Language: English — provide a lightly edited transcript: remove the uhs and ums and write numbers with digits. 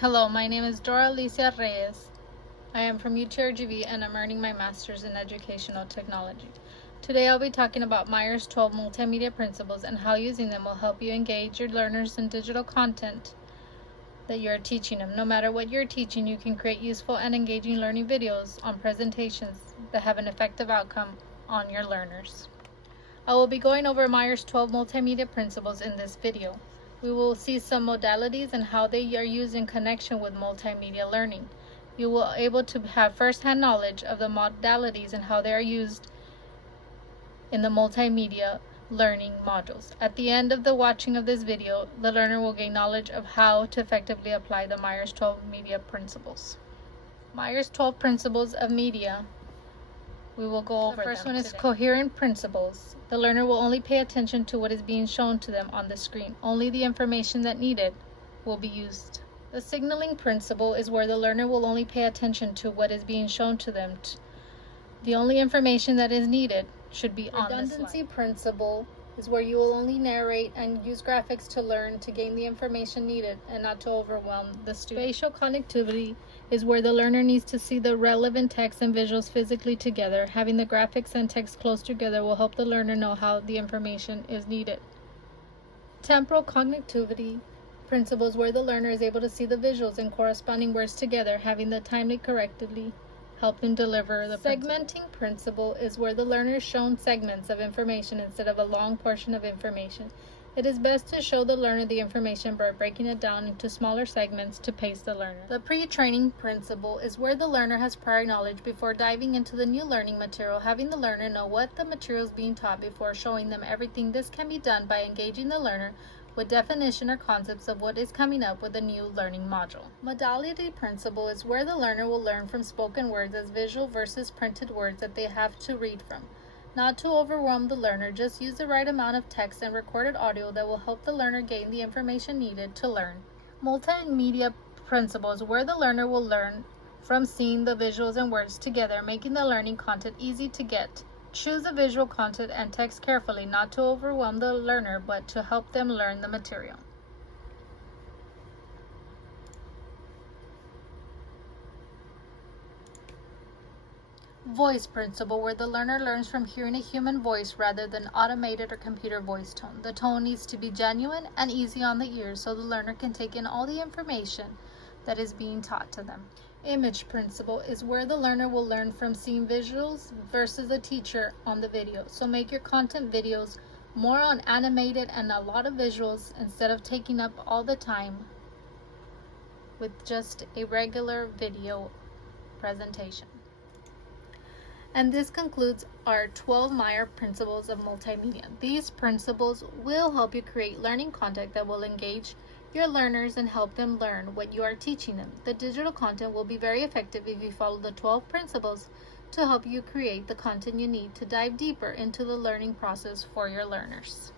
Hello, my name is Dora Alicia Reyes. I am from UTRGV and I'm earning my master's in educational technology. Today I'll be talking about Myers 12 multimedia principles and how using them will help you engage your learners in digital content that you are teaching them. No matter what you're teaching, you can create useful and engaging learning videos on presentations that have an effective outcome on your learners. I will be going over Myers 12 multimedia principles in this video. We will see some modalities and how they are used in connection with multimedia learning. You will be able to have first-hand knowledge of the modalities and how they are used in the multimedia learning modules. At the end of the watching of this video, the learner will gain knowledge of how to effectively apply the Myers 12 media principles. Myers 12 principles of media. We will go over them. The first one is coherent principles. The learner will only pay attention to what is being shown to them on the screen. Only the information that needed will be used. The signaling principle is where the learner will only pay attention to what is being shown to them. The only information that is needed should be on the slide. Redundancy principle is where you will only narrate and use graphics to learn to gain the information needed and not to overwhelm the student. Spatial connectivity is where the learner needs to see the relevant text and visuals physically together. Having the graphics and text close together will help the learner know how the information is needed. Temporal connectivity principles where the learner is able to see the visuals and corresponding words together, having the timely correctly help them deliver the segmenting principle is where the learner is shown segments of information instead of a long portion of information. It is best to show the learner the information by breaking it down into smaller segments to pace the learner. The pre-training principle is where the learner has prior knowledge before diving into the new learning material, having the learner know what the material is being taught before showing them everything. This can be done by engaging the learner with definition or concepts of what is coming up with a new learning module. Modality principle is where the learner will learn from spoken words as visual versus printed words that they have to read from. Not to overwhelm the learner, just use the right amount of text and recorded audio that will help the learner gain the information needed to learn. Multimedia principles where the learner will learn from seeing the visuals and words together, making the learning content easy to get. Choose the visual content and text carefully, not to overwhelm the learner, but to help them learn the material. Voice principle, where the learner learns from hearing a human voice rather than automated or computer voice tone. The tone needs to be genuine and easy on the ears so the learner can take in all the information that is being taught to them. Image principle is where the learner will learn from seeing visuals versus the teacher on the video. So make your content videos more on animated and a lot of visuals instead of taking up all the time with just a regular video presentation. And this concludes our 12 Myers principles of multimedia. These principles will help you create learning content that will engage your learners and help them learn what you are teaching them. The digital content will be very effective if you follow the 12 principles to help you create the content you need to dive deeper into the learning process for your learners.